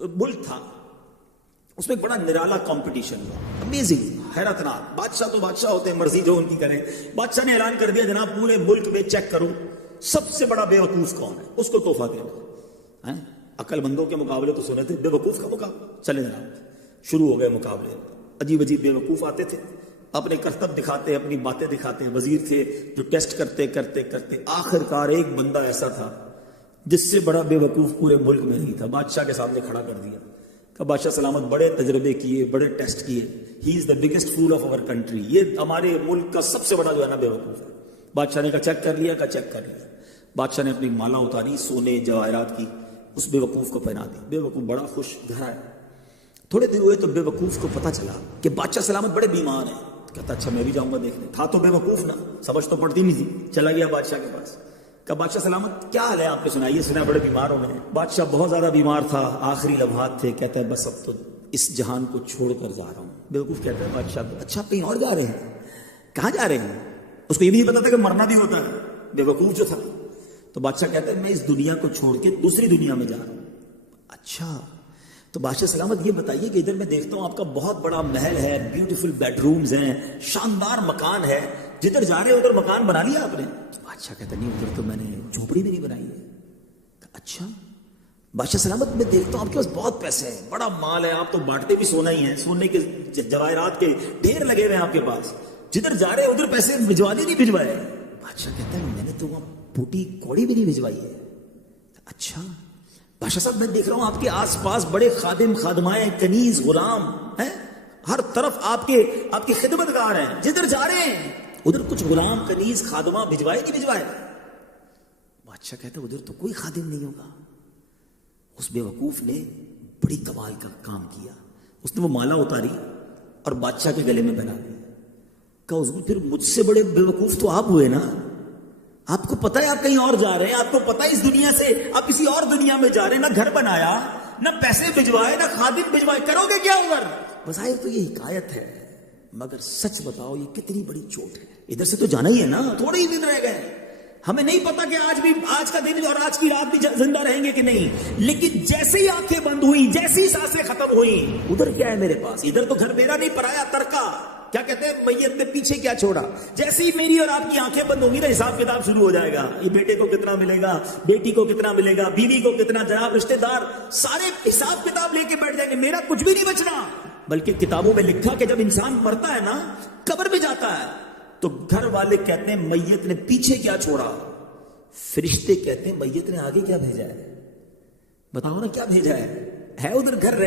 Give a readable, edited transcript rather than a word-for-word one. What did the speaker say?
ملک تھا، اس میں ایک بڑا نرالا کمپٹیشن ہوا، امیزنگ، حیرتناک. بادشاہ تو بادشاہ ہوتے ہیں، مرضی جو ان کی کریں. بادشاہ نے اعلان کر دیا جناب پورے ملک میں چیک کرو سب سے بڑا بے وقوف کون ہے، اس کو تحفہ دینا. عقل مندوں کے مقابلے تو سنے تھے، بے وقوف کا مقابلہ. چلے جناب شروع ہو گئے مقابلے. عجیب عجیب بے وقوف آتے تھے، اپنے کرتب دکھاتے، اپنی باتیں دکھاتے. وزیر تھے جو ٹیسٹ کرتے کرتے کرتے آخر کار ایک بندہ ایسا تھا جس سے بڑا بے وقوف پورے ملک میں نہیں تھا، بادشاہ کے سامنے کھڑا کر دیا. کہ بادشاہ سلامت بڑے تجربے کیے، بڑے ٹیسٹ کیے، he is the biggest fool of our country, یہ ہمارے ملک کا سب سے بڑا جو ہے نا بے وقوف ہے. بادشاہ نے کہا چیک کر لیا، کہا چیک کر لیا. بادشاہ نے اپنی مالا اتاری سونے جواہرات کی، اس بے وقوف کو پہنا دی. بے وقوف بڑا خوش، گھر آیا. تھوڑے دن ہوئے تو بے وقوف کو پتہ چلا کہ بادشاہ سلامت بڑے بیمار ہیں. کہتا اچھا میں بھی جاؤں گا دیکھنے. تھا تو بے وقوف نا، سمجھ تو پڑتی نہیں تھی. چلا گیا بادشاہ کے پاس. کہ بادشاہ سلامت کیا حال ہے آپ نے سنائیے، سنا بڑے بیمار ہو گئے. بادشاہ بہت زیادہ بیمار تھا، آخری لمحات تھے. کہتا ہے بس اب تو اس جہان کو چھوڑ کر جا رہا ہوں. بے وقوف کہتا ہے بادشاہ اچھا کہیں اور جا رہے ہیں؟ کہاں جا رہے ہیں؟ اس کو یہ بھی نہیں پتا تھا کہ مرنا بھی ہوتا ہے، بے وقوف جو تھا. تو بادشاہ کہتا ہے میں اس دنیا کو چھوڑ کے دوسری دنیا میں جا رہا ہوں. اچھا تو بادشاہ سلامت یہ بتائیے کہ ادھر میں دیکھتا ہوں آپ کا بہت بڑا محل ہے، بیوٹیفل بیڈ رومز ہیں، شاندار مکان ہے، جدھر جا رہے ادھر مکان بنا لیا آپ نے؟ بادشاہ کہتا نہیں ادھر تو میں نے جھوپڑی بھی نہیں بنائی ہے. اچھا بادشاہ سلامت میں دیکھتا ہوں آپ کے پاس بہت پیسے ہیں، بڑا مال ہے، آپ تو بانٹتے بھی سونا ہی ہیں، سونے کے جواہرات کے ڈھیر لگے ہوئے ہیں آپ کے پاس، جدھر جا رہے ادھر پیسے بھجوانے نہیں بھجوائے. بادشاہ کہتا ہے میں نے تو وہاں پوٹی کوڑی بھی نہیں بھجوائی ہے. اچھا بادشاہ صاحب میں دیکھ رہا ہوں آپ کے آس پاس بڑے خادم خادمائیں، کنیز غلام ہیں، ہر طرف آپ کی خدمت گار ہیں، جدھر جا رہے ہیں ادھر کچھ غلام کنیز خادمہ بھجوائے نہیں بھجوائے؟ بادشاہ کہتا ہے ادھر تو کوئی خادم نہیں ہوگا. اس بے وقوف نے بڑی کمال کا کام کیا، اس نے وہ مالا اتاری اور بادشاہ کے گلے میں پہنا دی. کہا اس میں پھر مجھ سے بڑے بے وقوف تو آپ ہوئے نا، آپ کو پتہ ہے آپ کہیں اور جا رہے ہیں، آپ کو پتہ ہے اس دنیا سے آپ کسی اور دنیا میں جا رہے ہیں، نہ گھر بنایا، نہ پیسے بھجوائے، نہ خادم بھجوائے، کرو گے کیا ادھر؟ بظاہر تو یہ حکایت ہے، مگر سچ بتاؤ یہ کتنی بڑی چوٹ ہے. ادھر سے تو جانا ہی ہے نا، تھوڑے ہی دن رہ گئے. ہمیں نہیں پتا کہ آج کا دن اور آج کی رات بھی زندہ رہیں گے کہ نہیں، لیکن جیسے ہی آنکھیں بند ہوئی، جیسی سانسیں ختم ہوئی، ادھر کیا ہے میرے پاس؟ ادھر تو گھر میرا نہیں، پرایا ترکا. کیا کہتے ہیں میت نے پیچھے کیا چھوڑا. جیسے ہی میری اور آپ کی آنکھیں بند ہوں گی نا، حساب کتاب شروع ہو جائے گا. یہ بیٹے کو کتنا ملے گا، بیٹی کو کتنا ملے گا، بیوی کو کتنا، جناب رشتہ دار سارے حساب کتاب لے کے بیٹھ جائیں گے. میرا کچھ بھی نہیں بچنا. بلکہ کتابوں میں لکھا کہ جب انسان مرتا ہے نا، قبر میں جاتا ہے تو گھر والے کہتے ہیں میت نے پیچھے کیا چھوڑا، فرشتے کہتے ہیں میت نے آگے کیا بھیجا ہے. بتاؤ نا کیا بھیجا ہے ادھر گھر